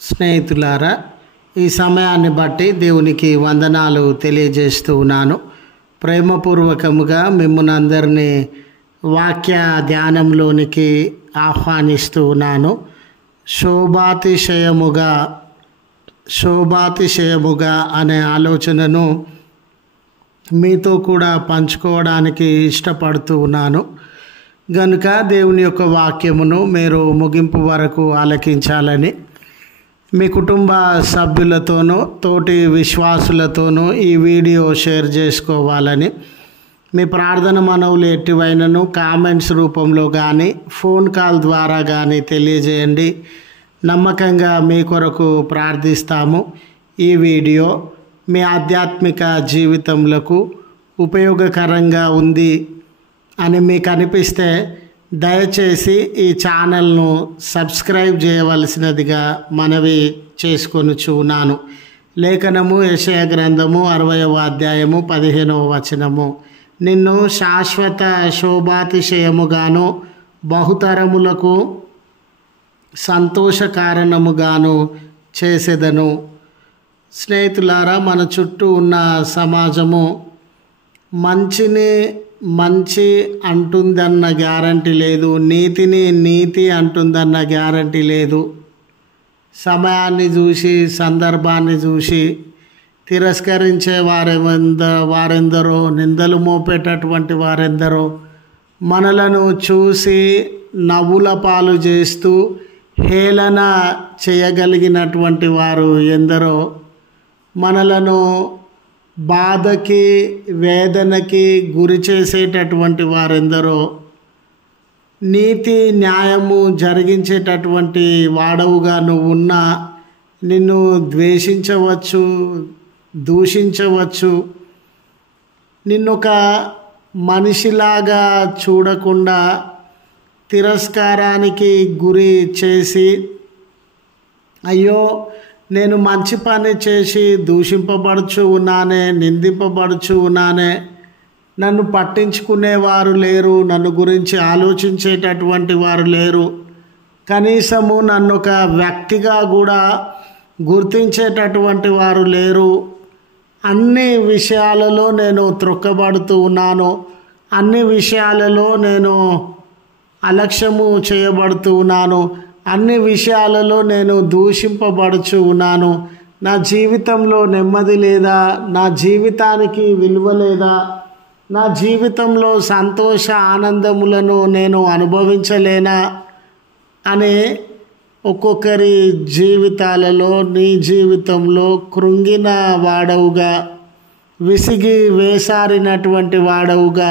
స్నేహితులారా, ఈ సమయాన్ని బట్టి దేవునికి వందనాలు తెలియజేస్తూ ఉన్నాను. ప్రేమపూర్వకముగా మిమ్మల్ని అందరినీ వాక్య ధ్యానంలోనికి ఆహ్వానిస్తూ ఉన్నాను. శోభాతిశయముగా అనే ఆలోచనను మీతో కూడా పంచుకోవడానికి ఇష్టపడుతూ ఉన్నాను. గనుక దేవుని యొక్క వాక్యమును మీరు ముగింపు వరకు ఆలకించాలని, మీ కుటుంబ సభ్యులతోనూ తోటి విశ్వాసులతోనూ ఈ వీడియో షేర్ చేసుకోవాలని, మీ ప్రార్థన మనవులు ఎట్టివైనను కామెంట్స్ రూపంలో కానీ ఫోన్ కాల్ ద్వారా కానీ తెలియజేయండి. నమ్మకంగా మీ కొరకు ప్రార్థిస్తాము. ఈ వీడియో మీ ఆధ్యాత్మిక జీవితంలో ఉపయోగకరంగా ఉంది అని మీకు అనిపిస్తే దయచేసి ఈ ఛానల్ను సబ్స్క్రైబ్ చేయవలసినదిగా మనవి చేసుకొనుచున్నాను. లేఖనము యెషయా గ్రంథము 60వ అధ్యాయము 15వ వచనము. నిన్ను శాశ్వత శోభాతిశయముగాను బహుతరములకు సంతోష కారణముగాను చేసేదను. స్నేహితులారా, మన చుట్టూ ఉన్న సమాజము మంచిని మంచి అంటుందన్న గ్యారంటీ లేదు, నీతిని నీతి అంటుందన్న గ్యారంటీ లేదు. సమయాన్ని చూసి సందర్భాన్ని చూసి తిరస్కరించే వారెందరో, నిందలు మోపేటటువంటి వారెందరో, మనలను చూసి నవ్వుల పాలు చేస్తూ హేళన చేయగలిగినటువంటి వారు ఎందరో, మనలను బాధకి వేదనకి గురి చేసేటటువంటి వారెందరో, నీతి న్యాయము జరిగించేటటువంటి వాడవుగా నువ్వు ఉన్నా నిన్ను ద్వేషించవచ్చు, దూషించవచ్చు, నిన్నొక మనిషిలాగా చూడకుండా తిరస్కారానికి గురి చేసి, అయ్యో నేను మంచి పని చేసి దూషింపబడుచు ఉన్నానే, నిందింపబడుచు ఉన్నానే, నన్ను పట్టించుకునేవారు లేరు, నన్ను గురించి ఆలోచించేటటువంటి వారు లేరు, కనీసము నన్ను ఒక వ్యక్తిగా కూడా గుర్తించేటటువంటి వారు లేరు, అన్ని విషయాలలో నేను త్రొక్కబడుతూ ఉన్నాను, అన్ని విషయాలలో నేను అలక్ష్యము చేయబడుతూ ఉన్నాను, అన్ని విషయాలలో నేను దూషింపబడుచు ఉన్నాను, నా జీవితంలో నెమ్మది లేదా, నా జీవితానికి విలువ లేదా, నా జీవితంలో సంతోష ఆనందములను నేను అనుభవించలేనా అనే ఒక్కొక్కరి జీవితాలలో, నీ జీవితంలో కృంగిన వాడవుగా, విసిగి వేసారినటువంటి వాడవుగా,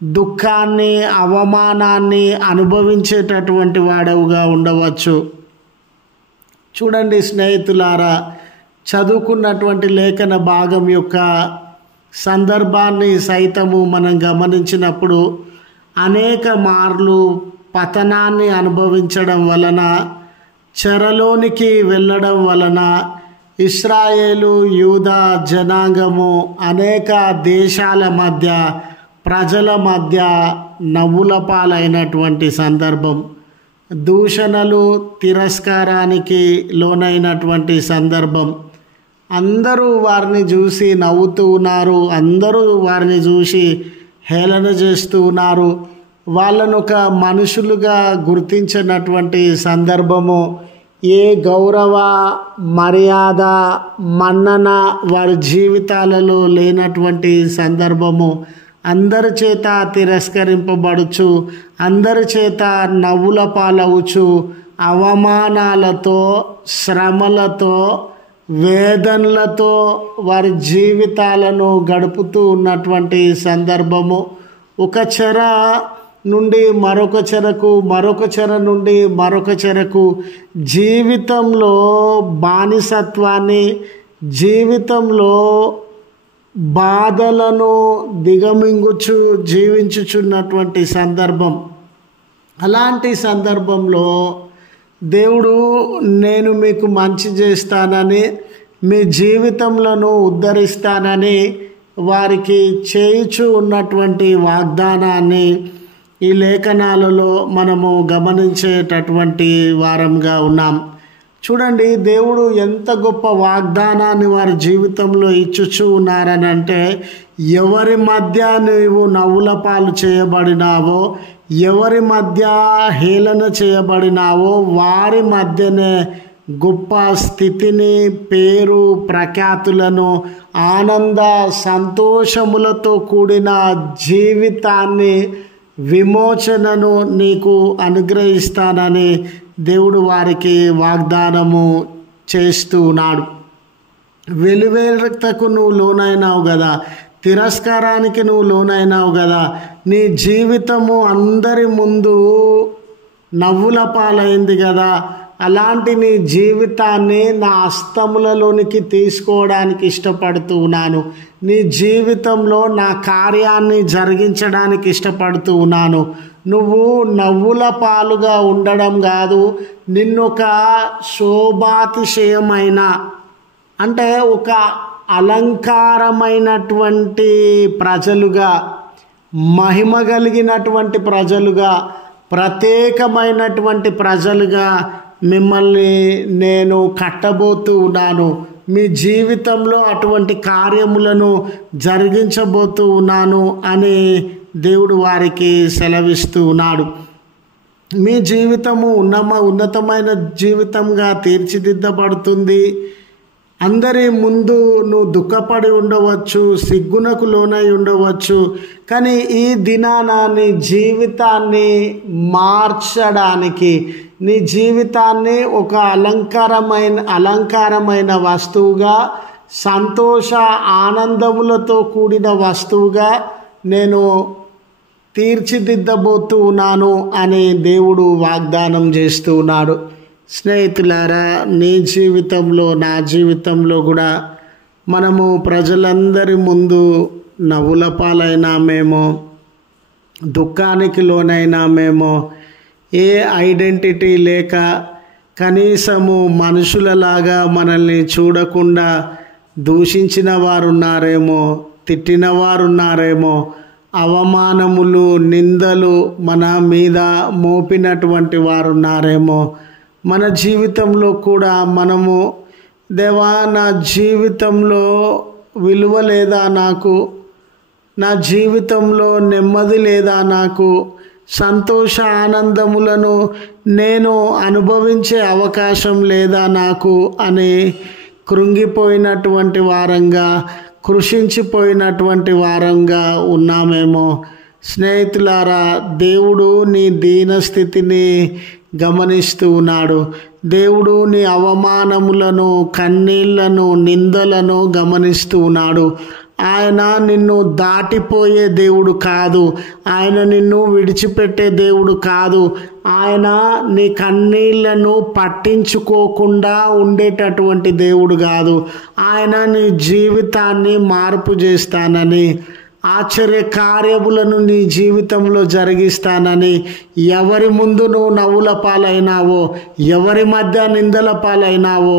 దుఃఖాన్ని అవమానాన్ని అనుభవించేటటువంటి వాడవుగా ఉండవచ్చు. చూడండి స్నేహితులారా, చదువుకున్నటువంటి లేఖన భాగం యొక్క సందర్భాన్ని సైతము మనం గమనించినప్పుడు అనేక మార్లు పతనాన్ని అనుభవించడం వలన, చెరలోనికి వెళ్ళడం వలన ఇశ్రాయేలు యూదా జనాంగము అనేక దేశాల మధ్య, ప్రజల మధ్య నవ్వుల పాలైనటువంటి సందర్భం, దూషణలు తిరస్కారానికి లోనైనటువంటి సందర్భం. అందరూ వారిని చూసి నవ్వుతూ ఉన్నారు, అందరూ వారిని చూసి హేళన చేస్తూ ఉన్నారు, వాళ్ళను ఒక మనుషులుగా గుర్తించినటువంటి సందర్భము, ఏ గౌరవ మర్యాద మన్నన వారి జీవితాలలో లేనటువంటి సందర్భము, అందరి చేత తిరస్కరింపబడుచు, అందరి చేత నవ్వుల పాలవుచు, అవమానాలతో, శ్రమలతో, వేదనలతో వారి జీవితాలను గడుపుతూ ఉన్నటువంటి సందర్భము. ఒక చెర నుండి మరొక చెరకు, మరొక చెర నుండి మరొక చెరకు జీవితంలో బానిసత్వాన్ని, జీవితంలో బాధలను దిగమింగుచు జీవించుచున్నటువంటి సందర్భం. అలాంటి సందర్భంలో దేవుడు నేను మీకు మంచి చేస్తానని, మీ జీవితంలో ఉద్ధరిస్తానని వారికి చేయుచు ఉన్నటువంటి వాగ్దానాన్ని ఈ లేఖనాలలో మనము గమనించేటటువంటి వారంగా ఉన్నాం. చూడండి, దేవుడు ఎంత గొప్ప వాగ్దానాన్ని వారి జీవితంలో ఇచ్చుచూ ఉన్నారని అంటే, ఎవరి మధ్య నీవు నవ్వుల పాలు చేయబడినావో, ఎవరి మధ్య హేళన చేయబడినావో వారి మధ్యనే గొప్ప స్థితిని, పేరు, ప్రఖ్యాతులను, ఆనంద సంతోషములతో కూడిన జీవితాన్ని, విమోచనను నీకు అనుగ్రహిస్తానని దేవుడు వారికి వాగ్దానము చేస్తూ ఉన్నాడు. వెలివేతకు నువ్వు లోనైనావు కదా, తిరస్కారానికి నువ్వు లోనైనావు కదా, నీ జీవితము అందరి ముందు నవ్వుల పాలైంది కదా, అలాంటి నీ జీవితాన్ని నా హస్తములలోనికి తీసుకోవడానికి ఇష్టపడుతూ ఉన్నాను. నీ జీవితంలో నా కార్యాన్ని జరిగించడానికి ఇష్టపడుతూ ఉన్నాను. నువ్వు నవ్వుల పాలుగా ఉండడం కాదు, నిన్నొక శోభాతిశయమైన అంటే ఒక అలంకారమైనటువంటి ప్రజలుగా, మహిమ కలిగినటువంటి ప్రజలుగా, ప్రత్యేకమైనటువంటి ప్రజలుగా మిమ్మల్ని నేను కట్టబోతూ ఉన్నాను. మీ జీవితంలో అటువంటి కార్యములను జరిగించబోతూ ఉన్నాను అని దేవుడు వారికి సెలవిస్తూ ఉన్నాడు. మీ జీవితము ఉన్నతమైన జీవితంగా తీర్చిదిద్దబడుతుంది. అందరి ముందు నువ్వు దుఃఖపడి ఉండవచ్చు, సిగ్గునకు లోనై ఉండవచ్చు, కానీ ఈ దినాన నీ జీవితాన్ని మార్చడానికి, నీ జీవితాన్ని ఒక అలంకారమైన వస్తువుగా, సంతోష ఆనందములతో కూడిన వస్తువుగా నేను తీర్చిదిద్దబోతూ ఉన్నాను అని దేవుడు వాగ్దానం చేస్తూ ఉన్నాడు. స్నేహితులారా, నీ జీవితంలో, నా జీవితంలో కూడా మనము ప్రజలందరి ముందు నవ్వుల పాలైనామేమో, దుఃఖానికి లోనైనామేమో, ఏ ఐడెంటిటీ లేక కనీసము మనుషులలాగా మనల్ని చూడకుండా దూషించిన వారున్నారేమో, తిట్టిన వారున్నారేమో, అవమానములు, నిందలు మన మీద మోపినటువంటి వారున్నారేమో. మన జీవితంలో కూడా మనము, దేవా నా జీవితంలో విలువ లేదా, నాకు నా జీవితంలో నెమ్మది లేదా, నాకు సంతోష ఆనందములను నేను అనుభవించే అవకాశం లేదా నాకు అని కృంగిపోయినటువంటి వారంగా, కృషించిపోయినటువంటి వారంగా ఉన్నామేమో. స్నేహితులారా, దేవుడు నీ దీన స్థితిని గమనిస్తూ ఉన్నాడు. దేవుడు నీ అవమానములను, కన్నీళ్లను, నిందలను గమనిస్తూ ఉన్నాడు. ఆయన నిన్ను దాటిపోయే దేవుడు కాదు, ఆయన నిన్ను విడిచిపెట్టే దేవుడు కాదు. ఆయన నీ కన్నీళ్లను పట్టించుకోకుండా ఉండేటటువంటి దేవుడు కాదు. ఆయన నీ జీవితాన్ని మార్పు చేస్తానని, ఆశ్చర్య కార్యములను నీ జీవితంలో జరిగిస్తానని, ఎవరి ముందు నువ్వు నవ్వుల పాలైనావో, ఎవరి మధ్య నిందల పాలైనావో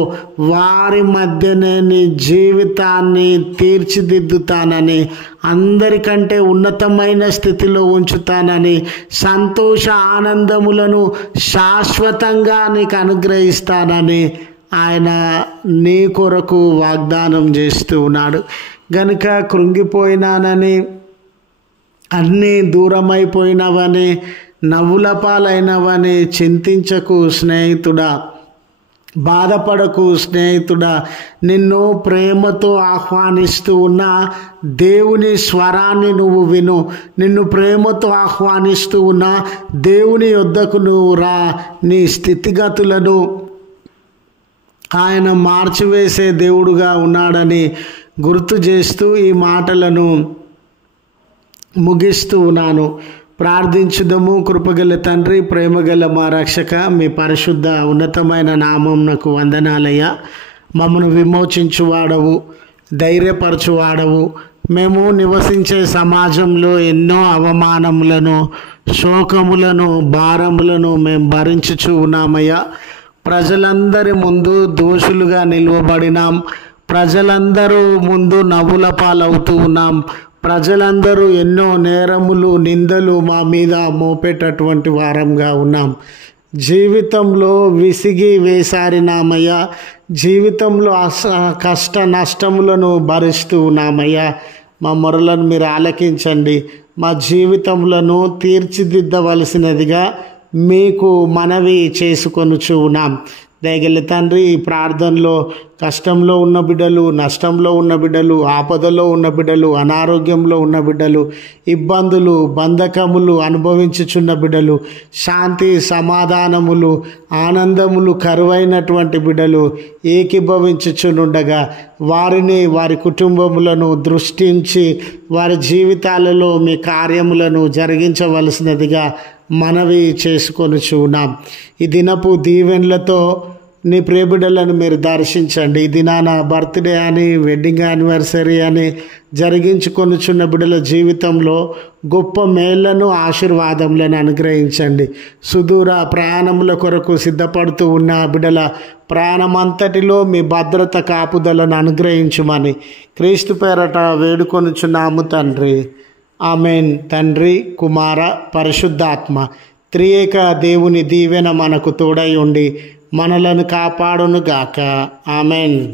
వారి మధ్యనే నీ జీవితాన్ని తీర్చిదిద్దుతానని, అందరికంటే ఉన్నతమైన స్థితిలో ఉంచుతానని, సంతోష ఆనందములను శాశ్వతంగా నీకు అనుగ్రహిస్తానని ఆయన నీ కొరకు వాగ్దానం చేస్తూ ఉన్నాడు. గనుక కృంగిపోయినానని, అన్నీ దూరమైపోయినవని, నవ్వుల పాలైనవని చింతించకు స్నేహితుడా, బాధపడకు స్నేహితుడా. నిన్ను ప్రేమతో ఆహ్వానిస్తూ ఉన్న దేవుని స్వరాన్ని నువ్వు విను. నిన్ను ప్రేమతో ఆహ్వానిస్తూ ఉన్న దేవుని యొద్దకు నువ్వు రా. నీ స్థితిగతులను ఆయన మార్చివేసే దేవుడుగా ఉన్నాడని గుర్తు చేస్తూ ఈ మాటలను ముగిస్తూ ఉన్నాను. ప్రార్థించుదము. కృపగల తండ్రి, ప్రేమగల మా రక్షక, మీ పరిశుద్ధ ఉన్నతమైన నామమునకు వందనాలయ్యా. మమ్మను విమోచించువాడవు, ధైర్యపరచువాడవు. మేము నివసించే సమాజంలో ఎన్నో అవమానములను, శోకములను, భారములను మేము భరించుచూ ఉన్నామయ్యా. ప్రజలందరి ముందు దోషులుగా నిలువబడినాం. ప్రజలందరూ ముందు నవ్వుల పాలవుతూ ఉన్నాం. ప్రజలందరూ ఎన్నో నేరములు, నిందలు మా మీద మోపేటటువంటి వారంగా ఉన్నాం. జీవితంలో విసిగి వేసారినామయ్యా, జీవితంలో కష్ట నష్టములను భరిస్తూ ఉన్నామయ్యా. మా మొరలను మీరు ఆలకించండి. మా జీవితములను తీర్చిదిద్దవలసినదిగా మీకు మనవి చేసుకొనుచు ఉన్నాం. దయగల తండ్రి, ఈ ప్రార్థనలో కష్టంలో ఉన్న బిడ్డలు, నష్టంలో ఉన్న బిడ్డలు, ఆపదలో ఉన్న బిడ్డలు, అనారోగ్యంలో ఉన్న బిడ్డలు, ఇబ్బందులు బంధకములు అనుభవించుచున్న బిడ్డలు, శాంతి సమాధానములు ఆనందములు కరువైనటువంటి బిడ్డలు ఏకీభవించుచునుండగా వారిని, వారి కుటుంబములను దృష్టించి వారి జీవితాలలో మీ కార్యములను జరిగించవలసినదిగా మనవి చేసుకొనుచు ఉన్నాం. ఈ దినపు దీవెనలతో నీ ప్రియబిడ్డలను మీరు దర్శించండి. ఈ దినాన బర్త్డే అని, వెడ్డింగ్ యానివర్సరీ అని జరిగించుకొనుచున్న బిడ్డల జీవితంలో గొప్ప మేళ్లను, ఆశీర్వాదములను అనుగ్రహించండి. సుదూర ప్రయాణముల కొరకు సిద్ధపడుతూ ఉన్న బిడ్డల ప్రయాణమంతటిలో మీ భద్రత కాపుదలను అనుగ్రహించుమని క్రీస్తు పేరట వేడుకొనుచున్నాము తండ్రి. ఆమెన్. తండ్రి, కుమార, పరిశుద్ధాత్మ త్రియేక దేవుని దీవెన మనకు తోడై ఉండి మనలను కాపాడునుగాక. ఆమెన్.